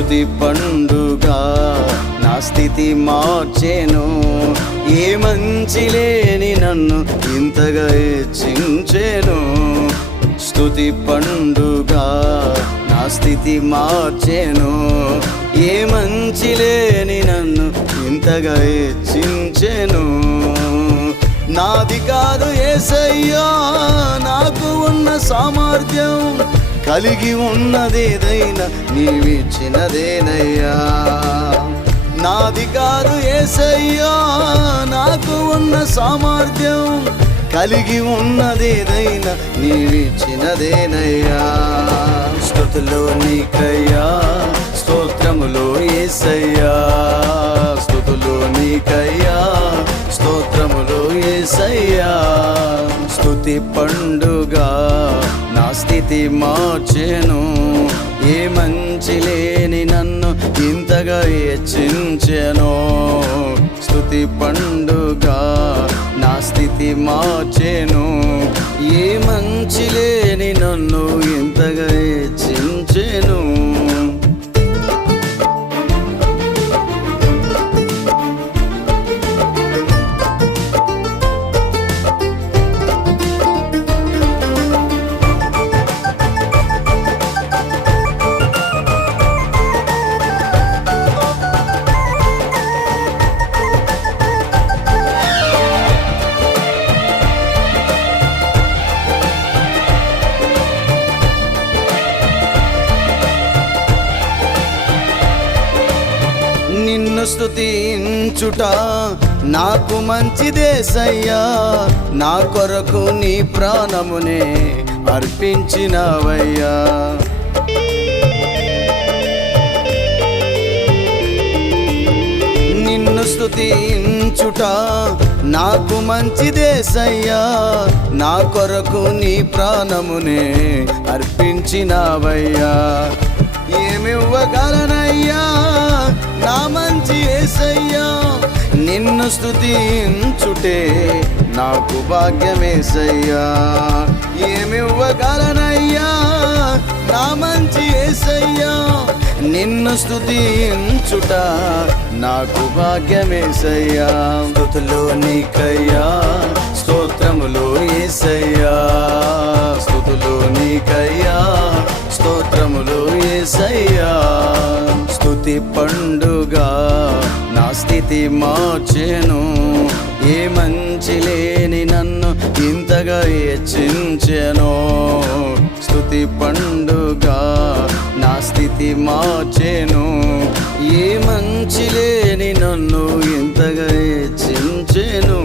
స్తుతి పండుగ నా స్థితి మార్చెను. ఏ మంచి లేని నన్ను ఇంతగా హెచ్చించెను. స్తుతి పండుగ నా స్థితి మార్చెను. ఏ మంచి లేని నన్ను ఇంతగా హెచ్చించెను. నాది కాదు యేసయ్యా నాకు ఉన్న సామర్థ్యం, కలిగి ఉన్నదేదైనా నీవిచ్చినదేనయ్యా. నాది కాదు యేసయ్యా నాకు ఉన్న సామర్థ్యం, కలిగి ఉన్నదేదైనా నీవిచ్చినదేనయ్యా. స్తుతులు నీకయ్యా స్తోత్రములు యేసయ్యా, స్తుతులు నీకయ్యా స్తోత్రములు యేసయ్యా. స్తుతి పండుగ నా స్థితి మార్చెను. ఏ మంచి లేని నన్ను ఇంతగా హెచ్చించెను. స్తుతి పండుగ నా స్థితి మార్చెను. ఏ మంచి లేని నన్ను ఇంతగా హెచ్చించెను. నిన్ను స్తుతించుట నాకు మంచిదేసయ్యా, నా కొరకు నీ ప్రాణమునే అర్పించినవయ్యా. నిన్ను స్తుతించుట నాకు మంచిదేసయ్యా, నా కొరకు నీ ప్రాణమునే అర్పించినవయ్యా. ఏమివ్వగలనయ్యా నా మంచి యేసయ్యా, నిన్ను స్తుతించుటే నాకు భాగ్యమేసయ్యా. ఏమివ్వగలనయ్యా నా మంచి యేసయ్యా, నిన్ను స్తుతించుట నాకు భాగ్యమేసయ్యా. స్తుతులు నీకయ్యా స్తోత్రములు యేసయ్యా, స్తుతులు నీకయ్యా స్తోత్రములు యేసయ్యా. స్తుతి పండుగ నా స్థితి మార్చెను. ఏ మంచి లేని నన్ను ఇంతగా హెచ్చించెను. స్తుతి పండుగ నా స్థితి మార్చెను. ఏ మంచి లేని నన్ను ఇంతగా హెచ్చించెను.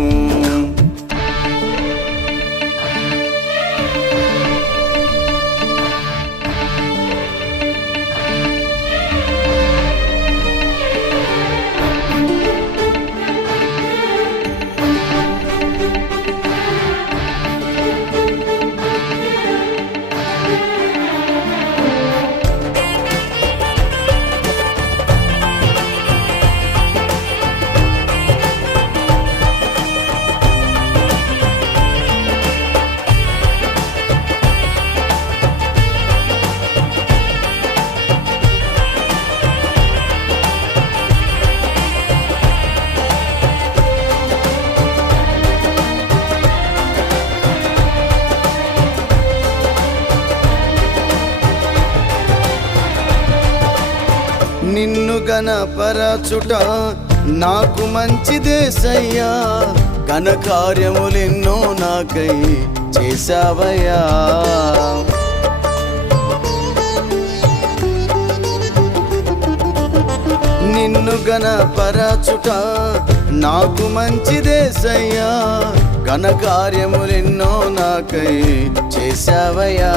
నిన్ను ఘనపరచుట నాకు మంచిదేసయ్యా, ఘనకార్యములెన్నో నాకై చేశావయ్యా. నిన్ను ఘనపరచుట నాకు మంచిదేసయ్యా, ఘనకార్యములెన్నో నాకై చేశావయ్యా.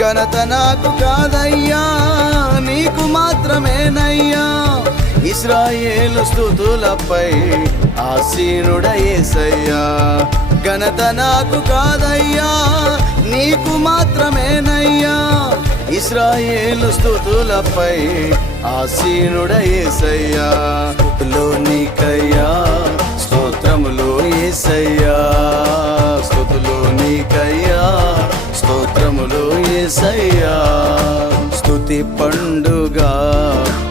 ఘనత నాకు కాదయ్యా నీకు మాత్రమేనయ్యా. ఇశ్రాయేలు స్తుతులపై ఆసీనుడ యేసయ్యా. ఘనత నాకు కాదయ్యా నీకు మాత్రమేనయ్యా. ఇశ్రాయేలు స్తుతులపై ఆసీనుడ యేసయ్యా. స్తుతులు నీకయ్యా స్తోత్రములు యేసయ్యా, స్తుతులు నీకయ్యా స్తోత్రములు యేసయ్యా. స్తుతి పండుగ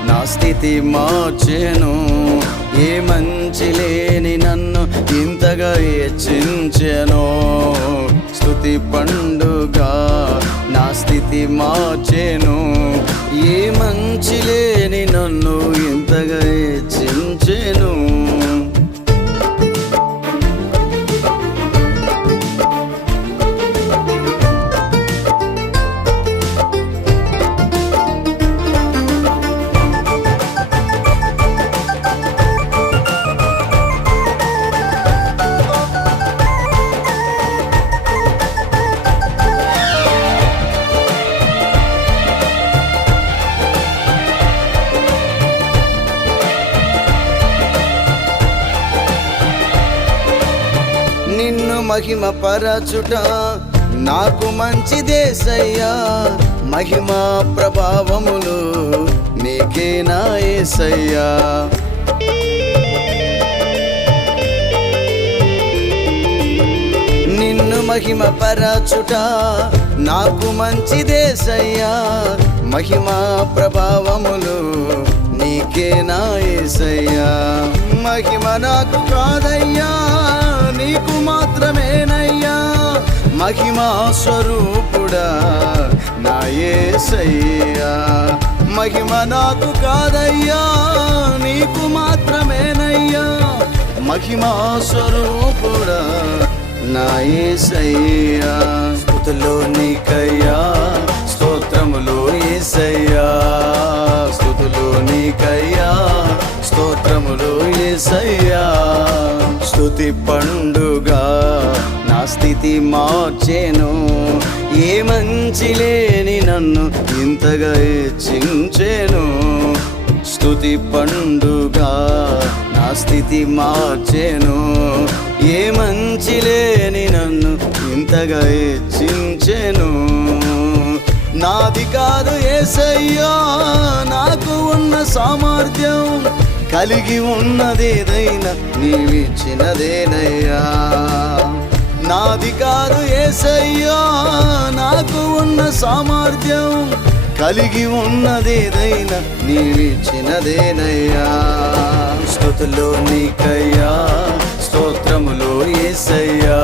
నా స్థితి మార్చెను. ఏ మంచి లేని నన్ను ఇంతగా హెచ్చించెను. స్తుతి పండుగ నా స్థితి మార్చెను. ఏ మంచి లేని నన్ను ఇంతగా హెచ్చించెను. నిన్ను మహిమ పరచుట నాకు మంచిదేసయ్యా. మహిమా ప్రభావములు నీకే నా యేసయ్యా. నిన్ను మహిమ పరచుట నాకు మంచిదేసయ్యా. మహిమా ప్రభావములు నీకే నా యేసయ్యా. మహిమ నాకు కాదయ్యా, నీకు మాత్రమేనయ్యా. మహిమా స్వరూపుడా నా యేసయ్యా. మహిమ నాకు కాదయ్యా, నీకు మాత్రమేనయ్యా. మహిమా స్వరూపుడా నా యేసయ్యా. స్తుతులు నీకయ్యా, స్తోత్రములు యేసయ్యా. స్తుతులు నీకయ్యా, స్తోత్రములు యేసయ్యా. స్తుతి పండుగ నా స్థితి మార్చెను. ఏ మంచి లేని నన్ను ఇంతగా హెచ్చించెను. స్తుతి పండుగ నా స్థితి మార్చెను. ఏ మంచి లేని నన్ను ఇంతగా హెచ్చించెను. నాది కాదు యేసయ్యా, నాకు ఉన్న సామర్థ్యం కలిగి ఉన్నదేదైనా నీవిచ్చినదేనయ్యా. నాది కాదు యేసయ్యా, నాకు ఉన్న సామర్థ్యం కలిగి ఉన్నదేదైనా నీవిచ్చినదేనయ్యా. స్తుతులు నీకయ్యా, స్తోత్రములు యేసయ్యా.